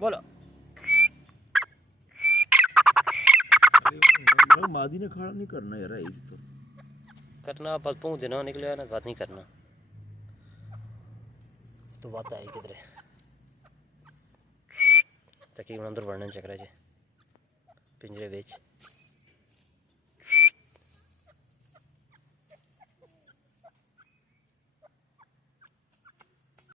बोलो। मादी ने खड़ा नहीं करना यार, इस तो करना बस पहुँच देना निकले ना, बात नहीं करना तो बात आई किधर तकरीबन अंदर बढ़ने चक्कर है पिंजरे बेच